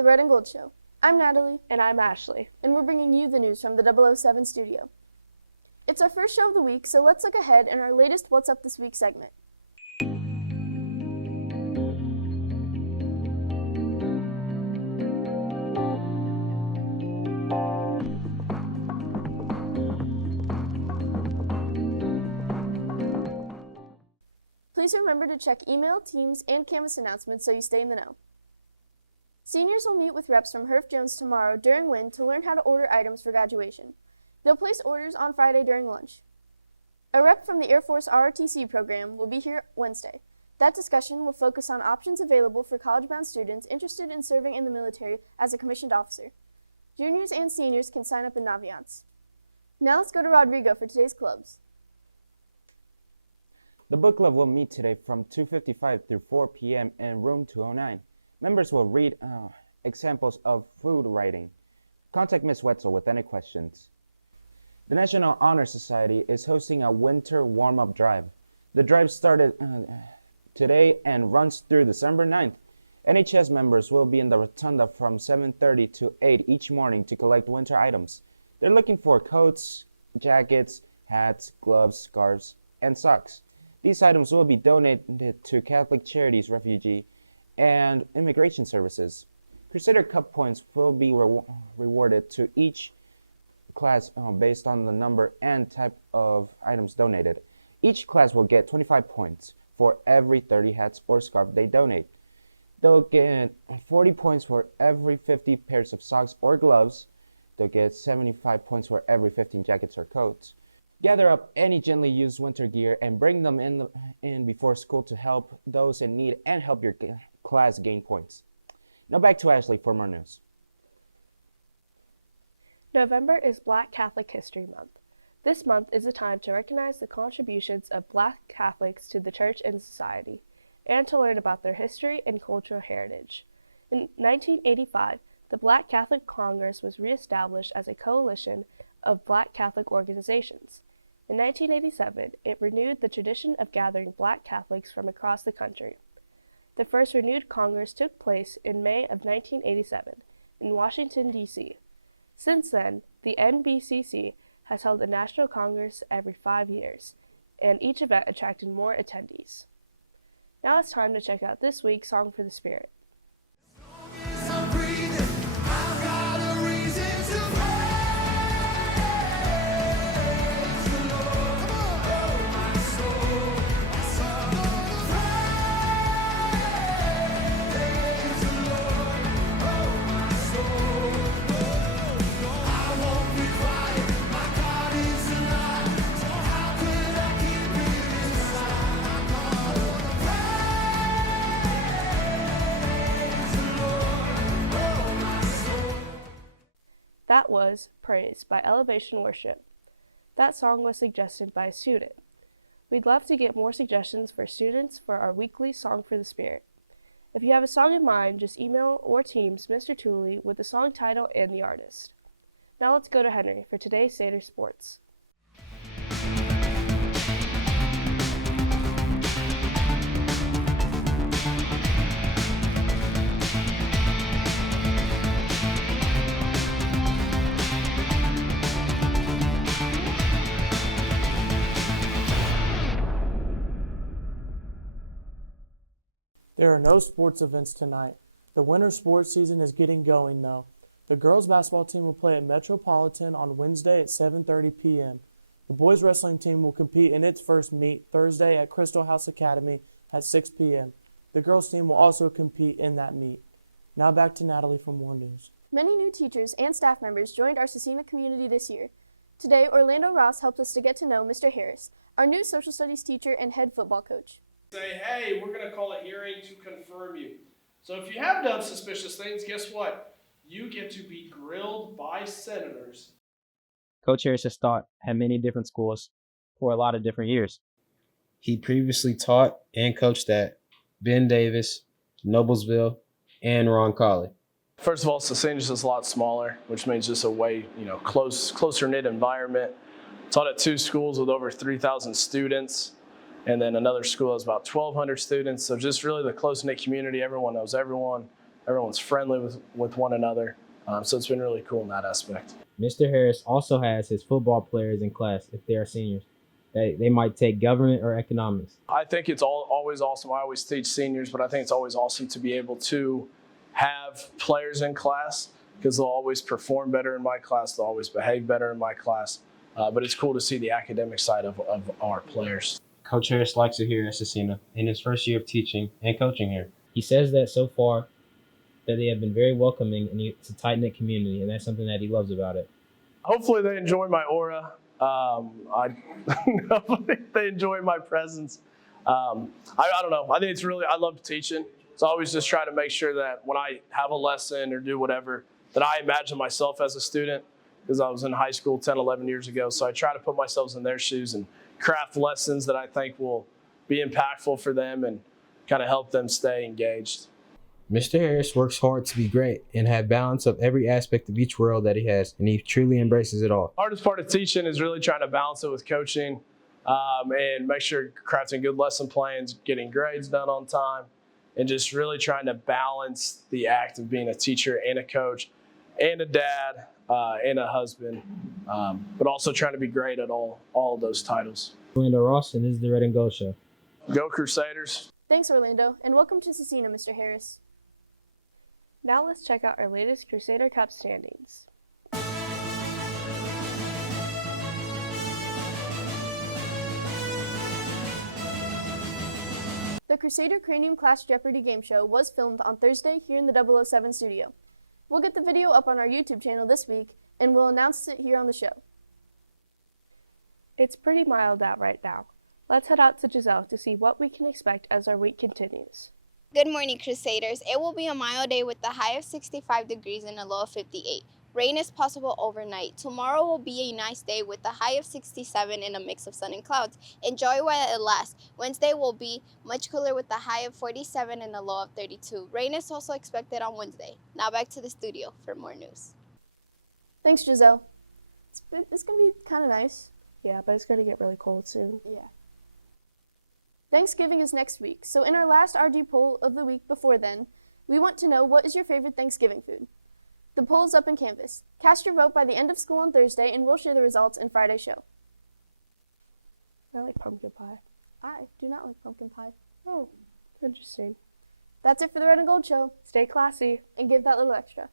the Red and Gold Show. I'm Natalie. And I'm Ashley. And we're bringing you the news from the 007 studio. It's our first show of the week, so let's look ahead in our latest What's Up This Week segment. Please remember to check email, Teams, and Canvas announcements so you stay in the know. Seniors will meet with reps from Herff Jones tomorrow during WIN to learn how to order items for graduation. They'll place orders on Friday during lunch. A rep from the Air Force ROTC program will be here Wednesday. That discussion will focus on options available for college-bound students interested in serving in the military as a commissioned officer. Juniors and seniors can sign up in Naviance. Now let's go to Rodrigo for today's clubs. The book club will meet today from 2:55 through 4 p.m. in room 209. Members will read examples of food writing. Contact Ms. Wetzel with any questions. The National Honor Society is hosting a winter warm-up drive. The drive started today and runs through December 9th. NHS members will be in the rotunda from 7:30 to 8 each morning to collect winter items. They're looking for coats, jackets, hats, gloves, scarves, and socks. These items will be donated to Catholic Charities, Refugee, and Immigration Services. Crusader Cup points will be rewarded to each class based on the number and type of items donated. Each class will get 25 points for every 30 hats or scarf they donate. They'll get 40 points for every 50 pairs of socks or gloves. They'll get 75 points for every 15 jackets or coats. Gather up any gently used winter gear and bring them in before school to help those in need and help your class gain points. Now back to Ashley for more news. November is Black Catholic History Month. This month is a time to recognize the contributions of Black Catholics to the church and society, and to learn about their history and cultural heritage. In 1985, the Black Catholic Congress was reestablished as a coalition of Black Catholic organizations. In 1987, it renewed the tradition of gathering Black Catholics from across the country. The first renewed Congress took place in May of 1987 in Washington, D.C. Since then, the NBCC has held a National Congress every 5 years, and each event attracted more attendees. Now it's time to check out this week's Song for the Spirit. That was Praise by Elevation Worship. That song was suggested by a student. We'd love to get more suggestions for students for our weekly Song for the Spirit. If you have a song in mind, just email or Teams Mr. Tooley with the song title and the artist. Now let's go to Henry for today's Seder Sports. There are no sports events tonight. The winter sports season is getting going, though. The girls' basketball team will play at Metropolitan on Wednesday at 7:30 p.m. The boys' wrestling team will compete in its first meet Thursday at Crystal House Academy at 6 p.m. The girls' team will also compete in that meet. Now back to Natalie for more news. Many new teachers and staff members joined our Scecina community this year. Today, Orlando Ross helped us to get to know Mr. Harris, our new social studies teacher and head football coach. Say, hey, we're going to call a hearing to confirm you. So if you have done suspicious things, guess what? You get to be grilled by senators. Coach Harris has taught at many different schools for a lot of different years. He previously taught and coached at Ben Davis, Noblesville, and Roncalli. First of all, Scecina is just a lot smaller, which means just a way, closer-knit environment. Taught at two schools with over 3,000 students. And then another school has about 1,200 students. So just really the close-knit community. Everyone knows everyone. Everyone's friendly with one another. So it's been really cool in that aspect. Mr. Harris also has his football players in class, if they are seniors. They might take government or economics. I think it's always awesome. I always teach seniors, but I think it's always awesome to be able to have players in class because they'll always perform better in my class. They'll always behave better in my class. But it's cool to see the academic side of our players. Coach Harris likes it here at Scecina in his first year of teaching and coaching here. He says that so far that they have been very welcoming and it's a tight-knit community, and that's something that he loves about it. Hopefully they enjoy my aura. Hopefully they enjoy my presence. I don't know. I think it's really, I love teaching. So I always just try to make sure that when I have a lesson or do whatever, that I imagine myself as a student because I was in high school 10, 11 years ago. So I try to put myself in their shoes and craft lessons that I think will be impactful for them and kind of help them stay engaged. Mr. Harris works hard to be great and have balance of every aspect of each role that he has, and he truly embraces it all. Hardest part of teaching is really trying to balance it with coaching and make sure crafting good lesson plans, getting grades done on time, and just really trying to balance the act of being a teacher and a coach and a dad and a husband, but also trying to be great at all of those titles. Orlando Ross, and this is the Red and Gold Show. Go Crusaders. Thanks, Orlando, and welcome to Scecina, Mr. Harris. Now let's check out our latest Crusader Cup standings. The Crusader Cranium Clash Jeopardy! Game show was filmed on Thursday here in the 007 studio. We'll get the video up on our YouTube channel this week, and we'll announce it here on the show. It's pretty mild out right now. Let's head out to Giselle to see what we can expect as our week continues. Good morning, Crusaders. It will be a mild day with a high of 65 degrees and a low of 58. Rain is possible overnight. Tomorrow will be a nice day with a high of 67 and a mix of sun and clouds. Enjoy while it lasts. Wednesday will be much cooler with a high of 47 and a low of 32. Rain is also expected on Wednesday. Now back to the studio for more news. Thanks, Giselle. It's going to be kind of nice. Yeah, but it's going to get really cold soon. Yeah. Thanksgiving is next week, so in our last RG poll of the week before then, we want to know what is your favorite Thanksgiving food? The poll is up in Canvas. Cast your vote by the end of school on Thursday, and we'll share the results in Friday's show. I like pumpkin pie. I do not like pumpkin pie. Oh, interesting. That's it for the Red and Gold Show, Stay classy. and give that little extra.